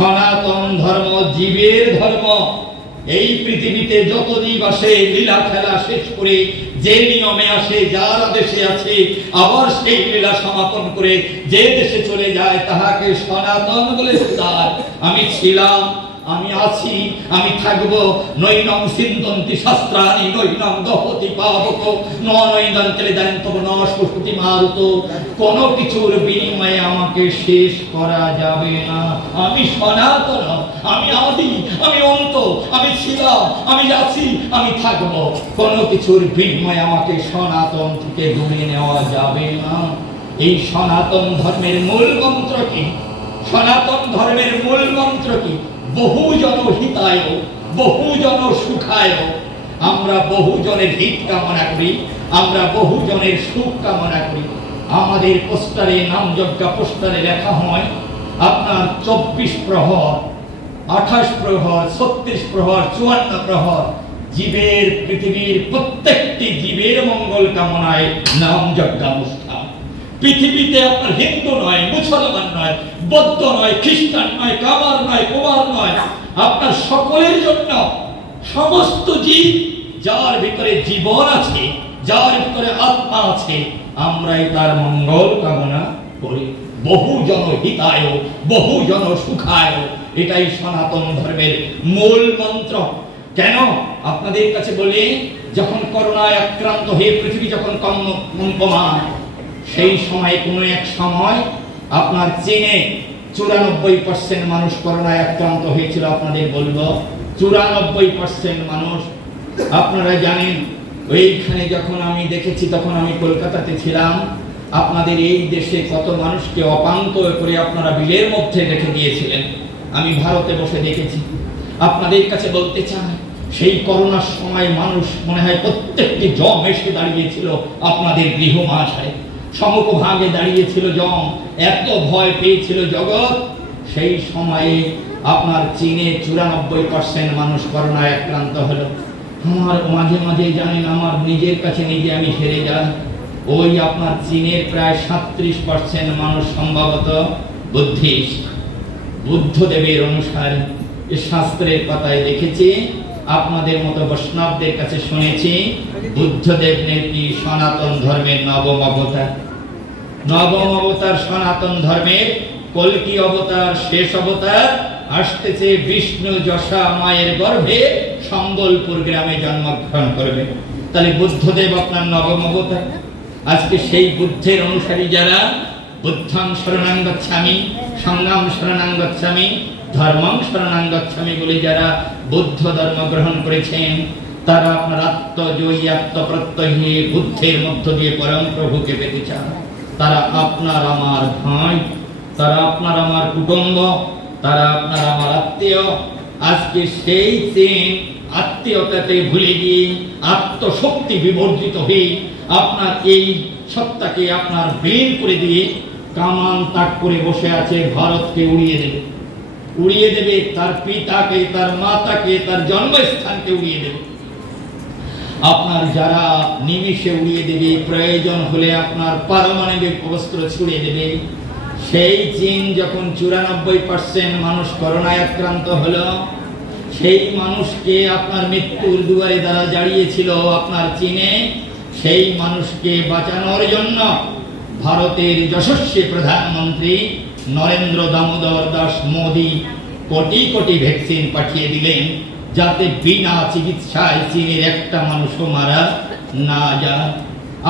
সনাতন ধর্ম জীবের ধর্ম। এই পৃথিবীতে যত জীব আসে লীলা খেলা শেষ করে যে নিয়মে আসে, যার আদেশে আছে, আবার সেই লীলা সমাপন করে যে দেশে চলে যায় তাহাকে সনাতন বলে তার। আমি ছিলাম, আমি আছি, আমি থাকব। নৈনং সিন্ধন্তি শাস্ত্রাণি নৈনং দহতি পাবক নৈনন্তেলে দান্তব নস্পতি মারুত। কোন কিছুর বিনিময়ে আমাকে শেষ করা যাবে না। আমি সনাতন, আমি আদি, আমি অন্ত, আমি ছিলাম, আমি আছি, আমি থাকব। কোন কিছুর বিনিময়ে আমাকে সনাতন থেকে দূরে নেওয়া যাবে না। এই সনাতন ধর্মের মূল মন্ত্র কি? সনাতন ধর্মের মূল মন্ত্র কি? বহুজন হিতায় বহুজন সুখায়। আমরা বহুজনের হিত কামনা করি, আমরা বহুজনের সুখ কামনা করি। আমাদের পোস্টারে, নামযজ্ঞ পোস্টারে লেখা হয় আপনার 24 প্রহর, 28 প্রহর, 36 প্রহর, 54 প্রহর জীবের, পৃথিবীর প্রত্যেকটি জীবের মঙ্গল কামনায় নামযজ্ঞ অনুষ্ঠান। পৃথিবীতে আপনার হিন্দু নয়, মুসলমান নয়, বৌদ্ধ নয়, খ্রিস্টান নয়, কামার নয়, কুমার নয়, আপনার সকলের জন্য সমস্ত জীব যার ভিতরে জীবন আছে, যার ভিতরে আত্মা আছে, আমরাই তার মঙ্গল কামনা করি। বহুজন হিতায় বহুজন সুখায়, এটাই সনাতন ধর্মের মূল মন্ত্র। কেন আপনাদের কাছে বলি, যখন করোনায় আক্রান্ত হয়ে পৃথিবী যখন কম্পমান, সেই সময় কোনো এক সময় আপনার চীনে 94% মানুষ করোনায় আক্রান্ত হয়েছিল। আপনাদের বলবো 94% মানুষ। আপনারা জানেন ওইখানে যখন আমি দেখেছি, তখন আমি কলকাতাতে ছিলাম, আপনাদের এই দেশে কত মানুষকে অপান্ত করে আপনারা বিলের মধ্যে রেখে দিয়েছিলেন। আমি ভারতে বসে দেখেছি। আপনাদের কাছে বলতে চাই, সেই করোনার সময় মানুষ মনে হয় প্রত্যেকটি জম এসে দাঁড়িয়েছিল আপনাদের গৃহ মাঝায়, সমকভাগে দাঁড়িয়েছিল জম, এত ভয় পেয়েছিল জগৎ। সেই সময়ে আপনার চীনে 94% মানুষ করোনায় আক্রান্ত হলো। আমার মাঝে মাঝে জানেন, আমার নিজের কাছে নিজে আমি হেরে যাই। ওই আপনার চীনের প্রায় 37% মানুষ সম্ভবত বুদ্ধিস্ট, বুদ্ধদেবের অনুসারী। শাস্ত্রের পাতায় দেখেছি, আপনাদের মতো বৈষ্ণবদের কাছে শুনেছি বুদ্ধদেব নাকি সনাতন ধর্মের নবম অবতার। নবম অবতার সনাতন ধর্মের, কল্কি অবতার, শেষ অবতার আসতেছে। বিষ্ণু যশা মায়ের গর্ভে সম্বলপুর গ্রামে জন্মগ্রহণ করবে। তাহলে বুদ্ধদেব আপনার নবম অবতার। আজকে সেই বুদ্ধের অনুসারী যারা, বুদ্ধং শরণং গচ্ছামি, সংঘং শরণং গচ্ছামি, ধর্মং শরণং গচ্ছামি বলে যারা বুদ্ধ ধর্ম গ্রহণ করেছেন, তারা আপনার আত্মজয়ী, আত্মপ্রত্যয়ী বুদ্ধের মধ্য দিয়ে পরম প্রভুকে পেতে চান। তারা আপনার আমার ভাই, তারা আপনার আমার কুটুম্ব, তারা আপনার আমার আত্মীয়। আজকে সেই চীন আত্মীয়তাতে ভুলে গিয়ে, আত্মশক্তি বিবর্জিত হয়ে আপনার এই সত্তাকে আপনার বের করে দিয়ে কামান তাক করে বসে আছে। ভারতকে উড়িয়ে দেবে, উড়িয়ে দেবে তার পিতাকে, তার মাতাকে, তার জন্মস্থানকে উড়িয়ে দেবে। আপনার যারা নিমিষে উড়িয়ে দেবে, প্রয়োজন হলে আপনার পারমাণবিক অস্ত্র ছুড়িয়ে দেবে। সেই চীন যখন 94% মানুষ করোনায় আক্রান্ত হলো, সেই মানুষকে আপনার মৃত্যুর দুয়ারে দ্বারা দাঁড়িয়েছিল আপনার চীনে, সেই মানুষকে বাঁচানোর জন্য ভারতের যশস্বী প্রধানমন্ত্রী নরেন্দ্র দামোদর দাস মোদী কোটি কোটি ভ্যাকসিন পাঠিয়ে দিলেন, যাতে বিনা চিকিৎসায় চীনের একটা মানুষও মারা না যায়।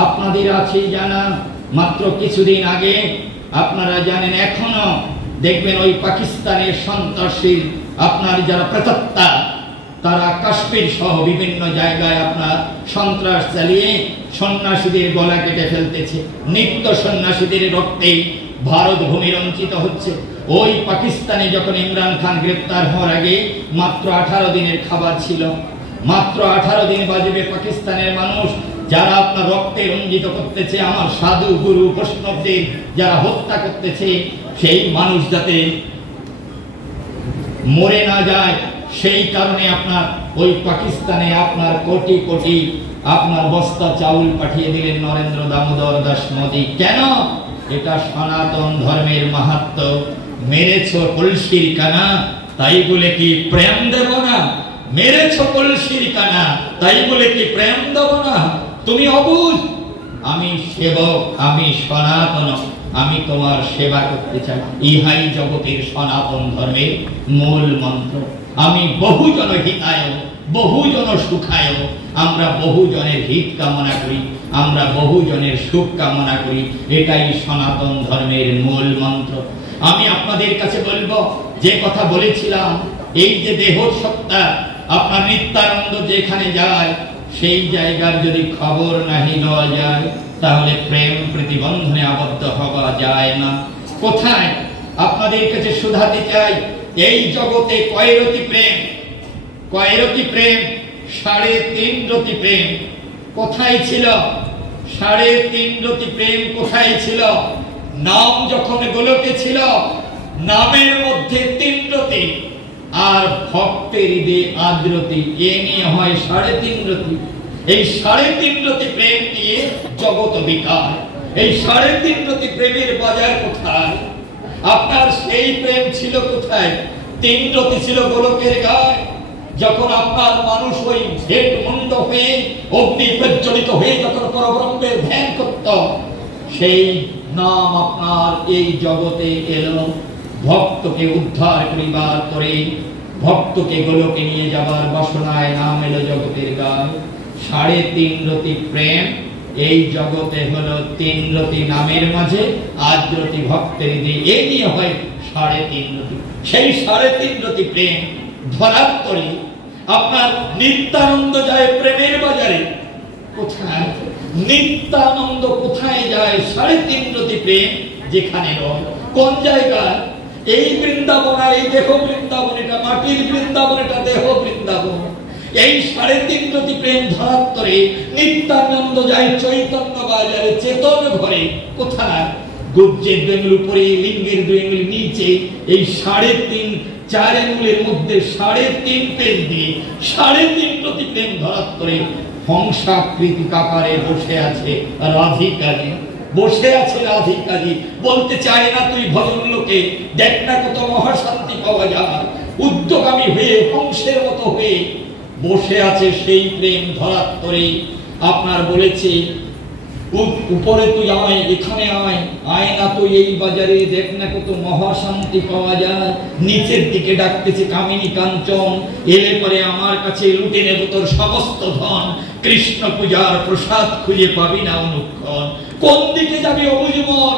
আপনাদের আছে জানা, মাত্র কিছুদিন আগে আপনারা জানেন, এখনো দেখবেন ওই পাকিস্তানের সন্ত্রাসী আপনার যারা প্রেতাত্মা, তারা কাশ্মীর সহ বিভিন্ন জায়গায় আপনার সন্ত্রাস চালিয়ে সন্ন্যাসীদের গলা কেটে ফেলতেছে। নিত্য সন্ন্যাসীদের রক্তেই ভারত ভূমি রঞ্চিত হচ্ছে। ওই পাকিস্তানে যখন ইমরান খান গ্রেপ্তার হওয়ার আগে মাত্র 18 দিনের খাবার ছিল। মাত্র 18 দিন বাজবে পাকিস্তানের মানুষ যারা আপনার রক্তে রঞ্জিত করতেছে, আমার সাধু গুরু বৈষ্ণবদের যারা হত্যা করতেছে, সেই মানুষ যাতে মরে না যায়, সেই কারণে আপনার ওই পাকিস্তানে আপনার কোটি কোটি আপনার বস্তা চাউল পাঠিয়ে দিলেন নরেন্দ্র দামোদর দাস মোদী। কেন? এটা সনাতন ধর্মের মাহাত্ম্য। মেরেছ কলসির কানা, তাই বলে কি প্রেম দেব না? মেরেছ কলসির কানা, তাই বলে কি প্রেম দেব না? তুমি অবুঝ। আমি সেবক, আমি সনাতন, আমি তোমার সেবা করতে চাই। ইহাই জগতের সনাতন ধর্মের মূল মন্ত্র। আমি বহুজন হিতায়, বহুজন সুখায়। আমরা বহুজনের হিত কামনা করি, আমরা বহুজনের সুখ কামনা করি। এটাই সনাতন ধর্মের মূল মন্ত্র। আমি আপনাদের কাছে বলবো, যে কথা বলেছিলাম, এই যে দেহ সত্তা, আপনার নিত্যানন্দ যেখানে যায়, সেই জায়গার যদি খবর নাহি নেওয়া যায়, তাহলে প্রেম প্রতিবন্ধনে আবদ্ধ হওয়া যায় না। কোথায়? আপনাদের কাছে শুধাতে চাই, এই জগতে কয়রতি প্রেম? কয়রতি প্রেম? 3.5 রতি প্রেম। কোথায় ছিল 3.5 রতি প্রেম? কোথায় ছিল? নাম যখন গোলকে ছিল, নামের মধ্যে 3 রতি, আর ভক্তের হৃদয়ে আদ্রতি, এ নিয়ে হয় 3.5 রতি। এই 3.5 রতি প্রেম নিয়ে জগৎ বিকার। এই 3.5 রতি প্রেমের বাজার কোথায়? আপনার সেই প্রেম ছিল কোথায়? 3 রতি ছিল গোলকের গায়ে। যখন আপনার মানুষ ওই ভেট মুন্ড হয়ে অগ্নি প্রজ্বলিত হয়ে যখন পরব্রহ্মের ধ্যান করত, সেই নাম আপনার এই জগতে এলো ভক্তকে উদ্ধার করিবার করে, ভক্তকে গোলকে নিয়ে যাবার বাসনায় নাম এলো জগতের গায়ে। 3.5 রতি প্রেম এই জগতে হলো 3 রতি নামের মাঝে, আদ্রতি ভক্তের দিয়ে, এই নিয়ে হয় 3.5 রতি। সেই 3.5 রতি প্রেম ধরার করে আপনার নিত্যানন্দ যায় প্রেমের বাজারে। কোথায় নিত্যানন্দ? কোথায় যায় 3.5 রতি প্রেম? যেখানে রয়। কোন জায়গায়? এই বৃন্দাবন আর এই দেহ বৃন্দাবন, এটা মাটির বৃন্দাবন, এটা দেহ বৃন্দাবন। এই 3.5 রতি প্রেম ধরার করে নিত্যানন্দ যায় চৈতন্য বাজারে, চেতন ঘরে। কোথায়? গুজ্জের 2 আঙ্গুল উপরে, লিঙ্গের 2 আঙ্গুল নিচে, এই 3.5 4 আঙ্গুলের মধ্যে 3.5 প্রেম দিয়ে 3.5 রতি প্রেম ধরার করে হংসাকৃতি আকারে বসে আছে রাধিকাজি। বসে আছে রাধিকাজি, বলতে চায় না তুই ভজন লোকে, দেখ না কত মহাশান্তি পাওয়া যায়। উদ্যোগামী হয়ে হংসের মতো হয়ে বসে আছে সেই প্রেম ধরার করে। আপনার বলেছে উপরে তুই আয়, এখানে আয়, আয় না তুই এই বাজারে, দেখ না কত মহাশান্তি পাওয়া যায়। নিচের দিকে ডাকতেছে কামিনী কাঞ্চন, এলে পরে আমার কাছে লুটে নেব তোর সমস্ত ধন। কৃষ্ণ পূজার প্রসাদ খুঁজে পাবি না অনুক্ষণ। কোন দিকে যাবি অবুঝ মন?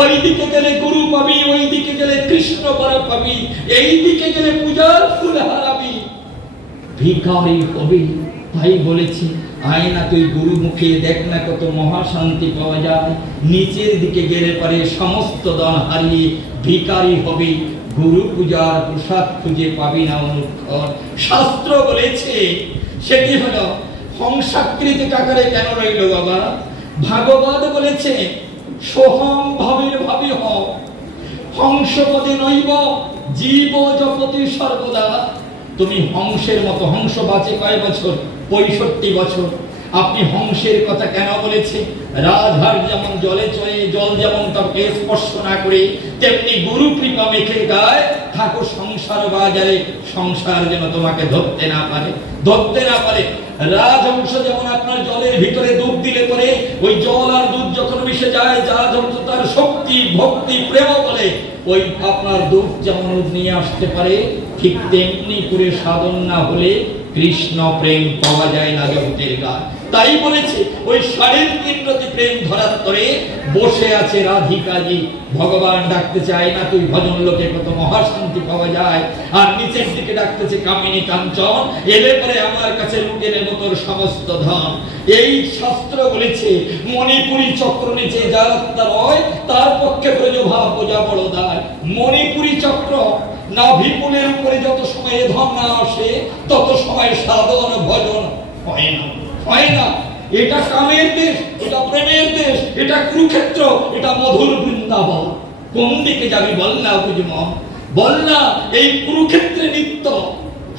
ওই দিকে গেলে গুরু পাবি, ওই দিকে গেলে কৃষ্ণ পারা পাবি, এই দিকে গেলে পূজার ফুল হারাবি, ভিখারি হবি। তাই বলেছি আয় না তুই গুরু মুখে, দেখ না কত মহাশান্তি পাওয়া যায়। নিচের দিকে গেলে পরে সমস্ত ধন হারিয়ে ভিখারি হবি, গুরু পূজার প্রসাদ খুঁজে পাবি না অনুক্ষণ। শাস্ত্র বলেছে সেটি হলো হংসাকৃতিক আকারে কেন রইল বাবা? ভাগবত বলেছে সোহম ভাবের ভাবি হ, হংসপদে নৈব জীব জপতি সর্বদা। তুমি হংসের মতো, হংস বাঁচে কয় বছর? 65 বছর। আপনি হংসের কথা কেন বলেছে? রাধার যেমন জলে চলে, জল যেমন তাকে স্পর্শ না করে, তেমনি গুরু কৃপা মেখে গায় থাকো সংসার বাজারে, সংসার যেন তোমাকে ধরতে না পারে, ধরতে না পারে। রাজহংস যেমন আপনার জলের ভিতরে দুধ দিলে পরে ওই জল আর দুধ যখন মিশে যায়, রাজহংস তার শক্তি ভক্তি প্রেম বলে ওই আপনার দুধ যেমন নিয়ে আসতে পারে, ঠিক তেমনি করে সাধন না হলে কৃষ্ণ প্রেম পাওয়া যায় না জগতের গায়। তাই বলেছে ওই 3.5 রতি প্রেম ধরার তরে বসে আছে রাধিকাজি। ভগবান ডাকতে চায় না তুই ভজন লোকে কত মহাশান্তি পাওয়া যায়, আর নিচের দিকে ডাকতেছে কামিনী কাঞ্চন, এলে পরে আমার কাছে লুটে নেব তোর সমস্ত ধন। এই শাস্ত্র বলেছে মণিপুরী চক্র নিচে যার রয়, তার পক্ষে ব্রজভাব বোঝা বড় দায়। মণিপুরী চক্র নাভিমূলের উপরে যত সময় ধন না আসে, তত সময় সাধন ভজন হয় না, হয় না। এটা কামের দেশ, এটা প্রেমের দেশ, এটা কুরুক্ষেত্র, এটা মধুর বৃন্দাবন। কোন দিকে যাবি বল না বুঝমন, বল না। এই কুরুক্ষেত্রে নিত্য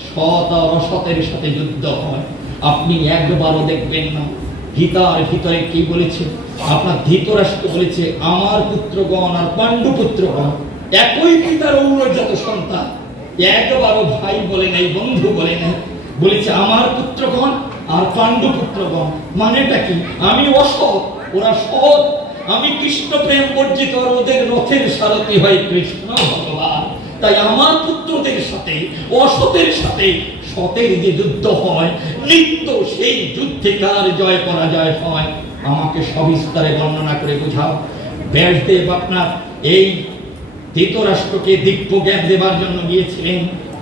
সৎ আর অসতের সাথে যুদ্ধ হয়। আপনি একবারও দেখবেন না গীতার ভিতরে কি বলেছে? আপনার ধৃতরাষ্ট্র বলেছে আমার পুত্রগণ আর পাণ্ডু পুত্রগণ একই পিতার ঔরজাত সন্তান, একবারও ভাই বলে নাই, বন্ধু বলে নাই, বলেছে আমার পুত্রগণ আর পাণ্ডু পুত্রগণ। মানেটা কি? আমি অসৎ, ওরা সৎ, আমি কৃষ্ণ প্রেম বর্জিত, ওদের রথের সারথি হয় কৃষ্ণ ভগবান। তাই আমার পুত্রদের সাথে অসতের সাথে সতের যে যুদ্ধ হয় নিত্য, সেই যুদ্ধে কার জয় পরাজয় হয় আমাকে সবিস্তারে বর্ণনা করে বোঝাও। ব্যাসদেব আপনার এই ধৃতরাষ্ট্রকে দিব্য জ্ঞান দেবার জন্য গিয়েছিলেন।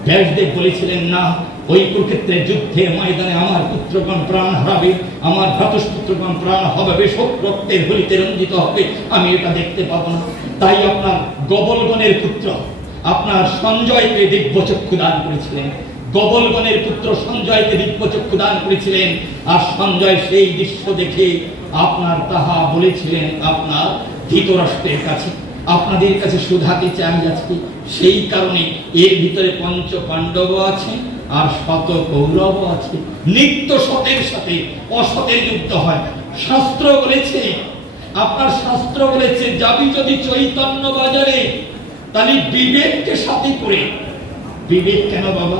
ব্যাসদেব বলেছিলেন না, ওই কুরুক্ষেত্রের যুদ্ধে ময়দানে আমার পুত্রগণ প্রাণ হারাবে, আমার ভ্রাতুষ্পুত্রগণ প্রাণ হবে, শোক রক্তের হোলিতে রঞ্জিত হবে, আমি এটা দেখতে পাবো না। তাই আপনার গবলগণের পুত্র আপনার সঞ্জয়কে দিব্য চক্ষু দান করেছিলেন। গবলগণের পুত্র সঞ্জয়কে দিব্য চক্ষু দান করেছিলেন। আর সঞ্জয় সেই দৃশ্য দেখে আপনার তাহা বলেছিলেন আপনার ধৃতরাষ্ট্রের কাছে, আপনাদের কাছে শুধাতে চাই আজকে। সেই কারণে এর ভিতরে পঞ্চ পাণ্ডব আছে আর শত কৌরব আছে। নিত্য সতের সাথে অসতের যুদ্ধ হয়। শাস্ত্র বলেছে, আপনার শাস্ত্র বলেছে যাবি যদি চৈতন্য বাজারে, তাহলে বিবেককে সাথে করে। বিবেক কেন বাবা?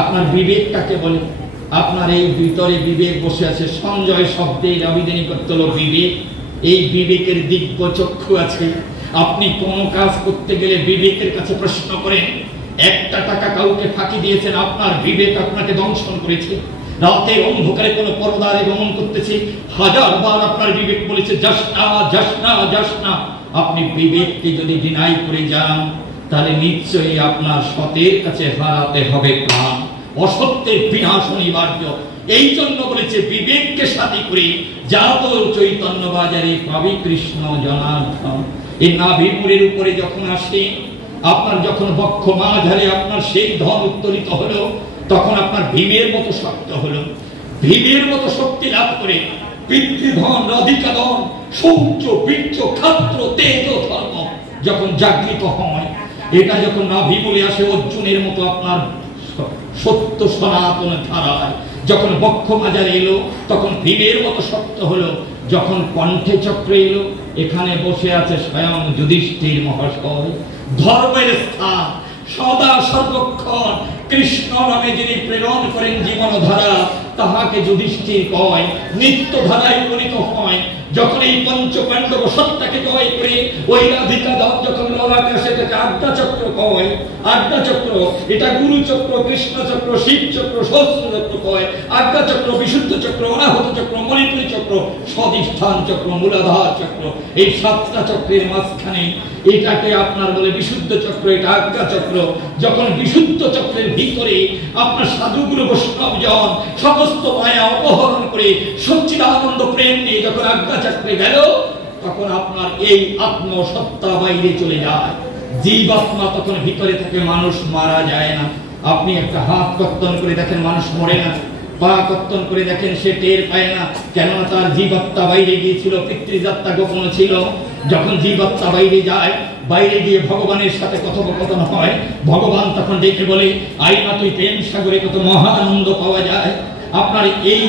আপনার বিবেক কাকে বলে? আপনার এই ভিতরে বিবেক বসে আছে। সঞ্জয় শব্দের আবেদনী করতে হলো বিবেক। এই বিবেকের দিব্য চক্ষু আছে। আপনি কোন কাজ করতে গেলে বিবেকের কাছে প্রশ্ন করেন। একটা টাকা কাউকে ফাঁকি দিয়েছেন, আপনার বিবেক আপনাকে দংশন করেছে। রাতের অন্ধকারে কোন পর্দারে গমন করতেছে, হাজারবার আপনার বিবেক বলেছে যাস না, যাস না, যাস না। আপনি বিবেককে যদি ডিনাই করে যান, তাহলে নিশ্চয়ই আপনার সতের কাছে হারাতে হবে প্রাণ। অসত্যের বিনাশ অনিবার্য। এই জন্য বলেছে বিবেককে সাথী করে যা তো চৈতন্য বাজারে পাবি কৃষ্ণ জনার্দন। এই নাভিমূলের উপরে যখন আসে, আপনার যখন বক্ষ মাঝারে আপনার সেই ধন উত্তোলিত হলো, তখন আপনার ভীমের মতো শক্ত হলো। ভীমের মতো শক্তি লাভ করে পিতৃধন, রাধিকাধন, শৌচ, বীর্য, ক্ষাত্র, তেজ, ধর্ম যখন জাগৃত হয়, এটা যখন নাভিমূলে আসে অর্জুনের মতো আপনার সত্য সনাতন ধারায় যখন বক্ষ মাজারে এলো, তখন ভীমের মতো শক্ত হলো। যখন কণ্ঠে চক্রে এলো, এখানে বসে আছে স্বয়ং যুধিষ্ঠির মহাশয়। ধর্মের স্থান সদা সর্বক্ষণ কৃষ্ণ নামে যিনি প্রেরণ করেন জীবন ধারা, তাহাকে যুধিষ্ঠির কয়। নিত্য ধারায় উপনীত হয়। যখন এই পঞ্চ পাণ্ডব সত্তাকে জয় করে ওই রাধিকা দাম যখন ললাটে সেটাকে আড্ডা চক্র কয়। আড্ডা চক্র এটা গুরু চক্র, কৃষ্ণ চক্র, শিব চক্র, সহস্র চক্র কয়। আড্ডা চক্র, বিশুদ্ধ চক্র, অনাহত চক্র, মণিপুরী চক্র, স্বধিষ্ঠান চক্র, মূলাধার চক্র। এই সাতটা চক্রের মাঝখানে এটাকে আপনার বলে বিশুদ্ধ চক্র, এটা আজ্ঞা চক্র। যখন বিশুদ্ধ চক্রের ভিতরে আপনার সাধুগুরু বৈষ্ণবজন সমস্ত মায়া অপহরণ করে সচ্চিদানন্দ প্রেম নিয়ে যখন আজ্ঞা চক্রে গেল, তখন আপনার এই আত্মসত্তা বাইরে চলে যায়। জীবাত্মা তখন ভিতরে থাকে, মানুষ মারা যায় না। আপনি একটা হাত কর্তন করে দেখেন, মানুষ মরে না। পা কর্তন করে দেখেন, সে টের পায় না, কেননা তার জীবাত্মা বাইরে গিয়েছিল, পিতৃযাত্রা গোপন ছিল। যখন জীবাত্মা বাইরে যায়, বাইরে গিয়ে ভগবানের সাথে কথোপকথন হয়, ভগবান তখন ডেকে বলে আইনা তুই প্রেম সাগরে কত মহানন্দ পাওয়া যায়। আপনার এই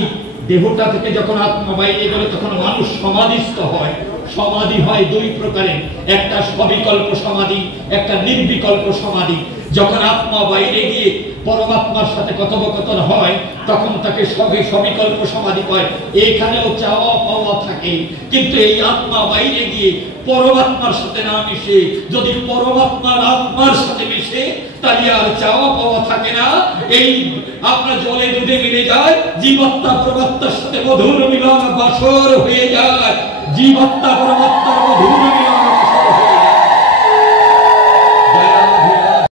দেহটা থেকে যখন আত্মা বাইরে গেল, তখন মানুষ সমাধিস্থ হয়। সমাধি হয় দুই প্রকারের, একটা সবিকল্প সমাধি, একটা নির্বিকল্প সমাধি। যখন আত্মা বাইরে গিয়ে পরমাত্মার সাথে কথোপকথন হয়, তখন তাকে সবিকল্প সমাধি কয়। এখানেও চাওয়া পাওয়া থাকে, কিন্তু এই আত্মা বাইরে গিয়ে পরমাত্মার সাথে না মিশে, যদি পরমাত্মার আত্মার সাথে মিশে, তাহলে আর চাওয়া পাওয়া থাকে না। এই আপনার জলে দুধে মিলে যায়, জীবাত্মা পরমাত্মার সাথে মধুর মিলন বাসর হয়ে যায়। জীবাত্মা পরমাত্মা